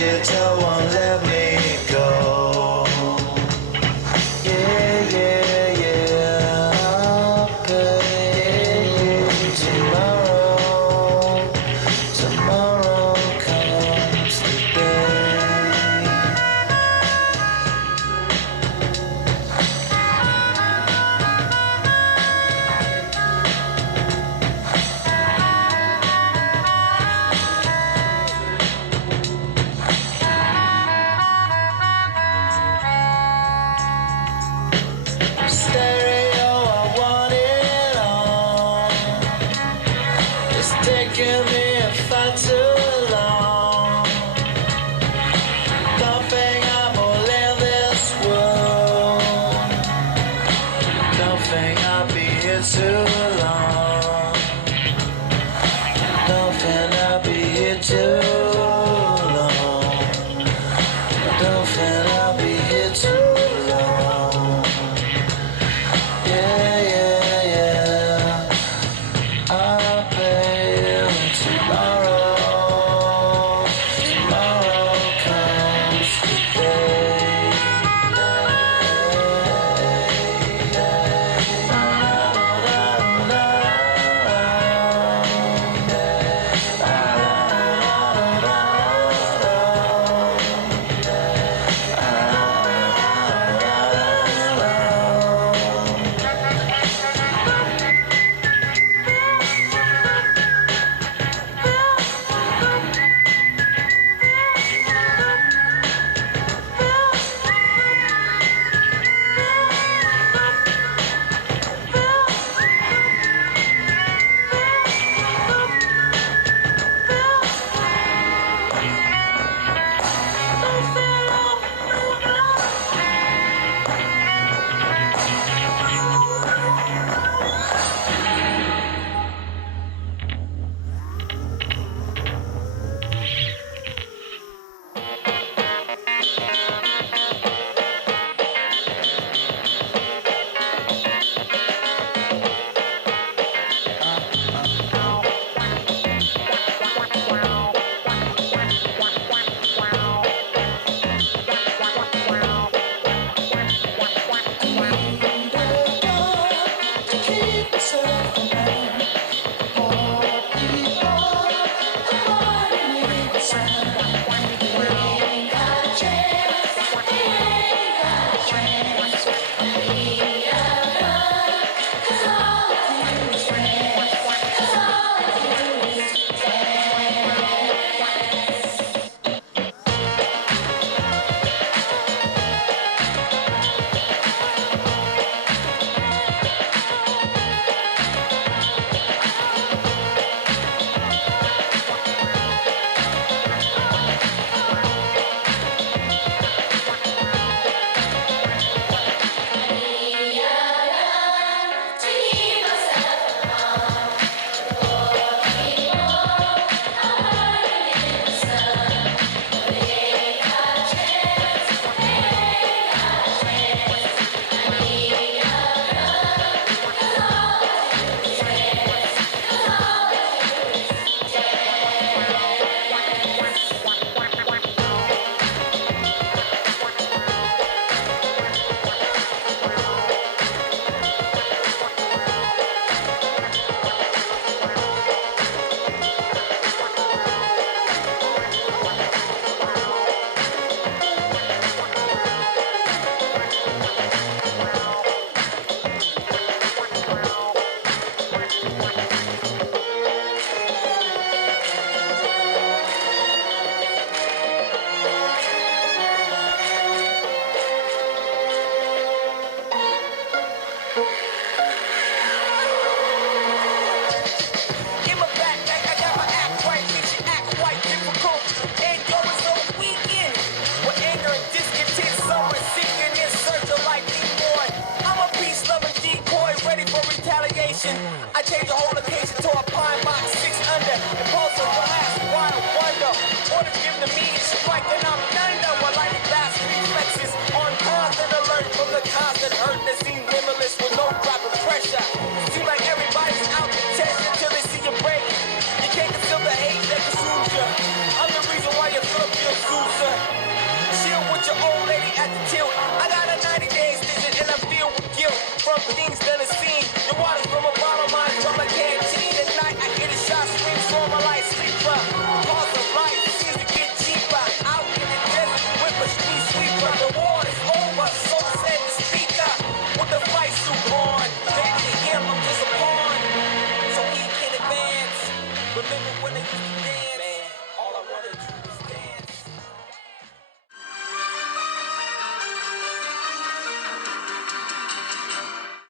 digital won't let me go. Yeah, yeah, yeah. I'll pay you tomorrow. Tomorrow comes today. Stereo, I want it all. It's taking me far too long. Don't think I'm all in this world. Don't think I'll be here too long. Don't think I'll be here too long. Don't think I'll be here too long. Yeah, yeah, yeah. I'll pay you tomorrow. Tomorrow comes today. I change the whole occasion to a pine box, 6 under, impulsive, relax, wild wonder. Orders given to me, strike, and I'm thunder. While lightning glass reflexes on constant alert from the constant hurt that seems limitless with no drop of pressure. Seems like everybody's out to test until they see you break. You can't conceal the hate that consumes you. I'm the reason why you feel suicide. Remember when they used to